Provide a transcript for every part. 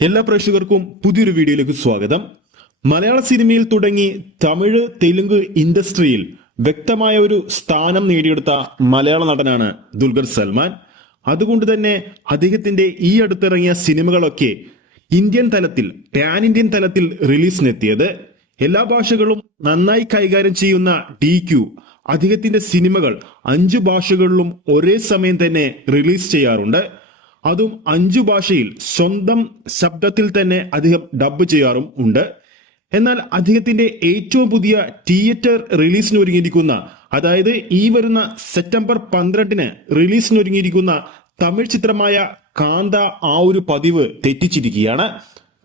എല്ലാ പ്രേക്ഷകർക്കും പുതിയൊരു വീഡിയോയിലേക്ക് സ്വാഗതം. മലയാള സിനിമയിൽ തുടങ്ങി തമിഴ് തെലുങ്ക് ഇൻഡസ്ട്രിയിൽ വ്യക്തമായ ഒരു സ്ഥാനം നേടിയെടുത്ത മലയാള നടനാണ് ദുൽഖർ സൽമാൻ. അതുകൊണ്ട് തന്നെ അദ്ദേഹത്തിന്റെ ഈ അടുത്തിറങ്ങിയ സിനിമകളൊക്കെ ഇന്ത്യൻ തലത്തിൽ പാൻ ഇന്ത്യൻ തലത്തിൽ റിലീസിനെത്തിയത്. എല്ലാ ഭാഷകളും നന്നായി കൈകാര്യം ചെയ്യുന്ന DQ അദ്ദേഹത്തിന്റെ സിനിമകൾ 5 ഭാഷകളിലും ഒരേ സമയം തന്നെ റിലീസ് ചെയ്യാറുണ്ട്. അതും 5 ഭാഷയിൽ സ്വന്തം ശബ്ദത്തിൽ തന്നെ അദ്ദേഹം ഡബ് ചെയ്യാറും ഉണ്ട്. എന്നാൽ അദ്ദേഹത്തിന്റെ ഏറ്റവും പുതിയ തിയേറ്റർ റിലീസിനൊരുങ്ങിയിരിക്കുന്ന, അതായത് ഈ വരുന്ന സെപ്റ്റംബർ 12-ന് റിലീസിനൊരുങ്ങിയിരിക്കുന്ന തമിഴ് ചിത്രമായ കാന്ത ആ ഒരു പതിവ് തെറ്റിച്ചിരിക്കുകയാണ്.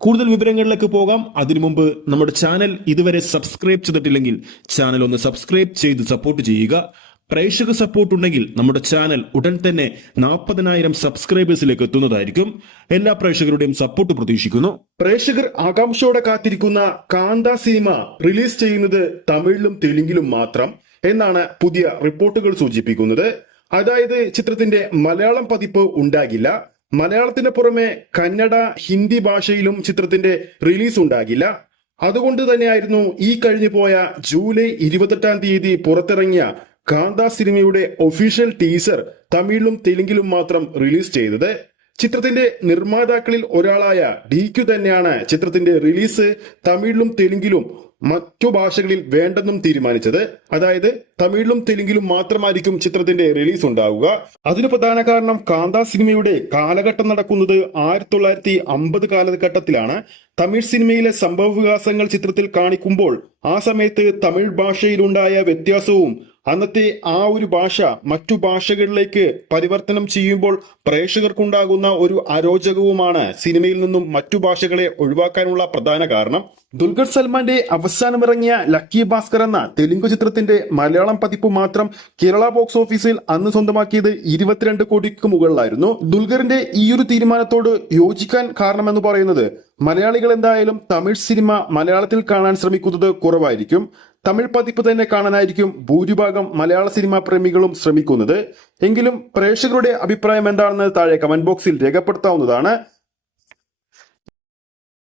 കൂടുതൽ വിവരങ്ങളിലേക്ക് പോകാം. അതിനു മുമ്പ് നമ്മുടെ ചാനൽ ഇതുവരെ സബ്സ്ക്രൈബ് ചെയ്തിട്ടില്ലെങ്കിൽ ചാനൽ ഒന്ന് സബ്സ്ക്രൈബ് ചെയ്ത് സപ്പോർട്ട് ചെയ്യുക. പ്രേക്ഷക സപ്പോർട്ട് ഉണ്ടെങ്കിൽ നമ്മുടെ ചാനൽ ഉടൻ തന്നെ 40,000 സബ്സ്ക്രൈബേഴ്സിലേക്ക് എത്തുന്നതായിരിക്കും. എല്ലാ പ്രേക്ഷകരുടെയും സപ്പോർട്ട് പ്രതീക്ഷിക്കുന്നു. പ്രേക്ഷകർ ആകാംക്ഷയോടെ കാത്തിരിക്കുന്ന കാന്ത സിനിമ റിലീസ് ചെയ്യുന്നത് തമിഴിലും തെലുങ്കിലും മാത്രം എന്നാണ് പുതിയ റിപ്പോർട്ടുകൾ സൂചിപ്പിക്കുന്നത്. അതായത് ചിത്രത്തിന്റെ മലയാളം പതിപ്പ് ഉണ്ടാകില്ല. മലയാളത്തിന് പുറമെ കന്നഡ, ഹിന്ദി ഭാഷയിലും ചിത്രത്തിന്റെ റിലീസ് ഉണ്ടാകില്ല. അതുകൊണ്ട് തന്നെയായിരുന്നു ഈ കഴിഞ്ഞു പോയ ജൂലൈ 28-ാം തീയതി പുറത്തിറങ്ങിയ കാന്ത സിനിമയുടെ ഒഫീഷ്യൽ ടീസർ തമിഴിലും തെലുങ്കിലും മാത്രം റിലീസ് ചെയ്തത്. ചിത്രത്തിന്റെ നിർമ്മാതാക്കളിൽ ഒരാളായ DQ തന്നെയാണ് ചിത്രത്തിന്റെ റിലീസ് തമിഴിലും തെലുങ്കിലും മറ്റു ഭാഷകളിൽ വേണ്ടെന്നും തീരുമാനിച്ചത്. അതായത് തമിഴിലും തെലുങ്കിലും മാത്രമായിരിക്കും ചിത്രത്തിന്റെ റിലീസ് ഉണ്ടാവുക. അതിന് പ്രധാന കാരണം കാന്ത സിനിമയുടെ കാലഘട്ടം നടക്കുന്നത് 1950 കാലഘട്ടത്തിലാണ്. തമിഴ് സിനിമയിലെ സംഭവ വികാസങ്ങൾ ചിത്രത്തിൽ കാണിക്കുമ്പോൾ ആ സമയത്ത് തമിഴ് ഭാഷയിലുണ്ടായ വ്യത്യാസവും അന്നത്തെ ആ ഒരു ഭാഷ മറ്റു ഭാഷകളിലേക്ക് പരിവർത്തനം ചെയ്യുമ്പോൾ പ്രേക്ഷകർക്കുണ്ടാകുന്ന ഒരു അരോചകവുമാണ് സിനിമയിൽ നിന്നും മറ്റു ഭാഷകളെ ഒഴിവാക്കാനുള്ള പ്രധാന കാരണം. ദുൽഖർ സൽമാന്റെ അവസാനമിറങ്ങിയ ലക്കി ഭാസ്കർ എന്ന തെലുങ്ക് ചിത്രത്തിന്റെ മലയാളം പതിപ്പ് മാത്രം കേരള ബോക്സ് ഓഫീസിൽ അന്ന് സ്വന്തമാക്കിയത് 22 കോടിക്ക് മുകളിലായിരുന്നു. ദുൽഖറിന്റെ ഈ ഒരു തീരുമാനത്തോട് യോജിക്കാൻ കാരണമെന്ന് പറയുന്നത് മലയാളികൾ എന്തായാലും തമിഴ് സിനിമ മലയാളത്തിൽ കാണാൻ ശ്രമിക്കുന്നത് കുറവായിരിക്കും. തമിഴ് പതിപ്പ് തന്നെ കാണാനായിരിക്കും ഭൂരിഭാഗം മലയാള സിനിമാ പ്രേമികളും ശ്രമിക്കുന്നത്. എങ്കിലും പ്രേക്ഷകരുടെ അഭിപ്രായം എന്താണെന്ന് താഴെ കമന്റ് ബോക്സിൽ രേഖപ്പെടുത്താവുന്നതാണ്.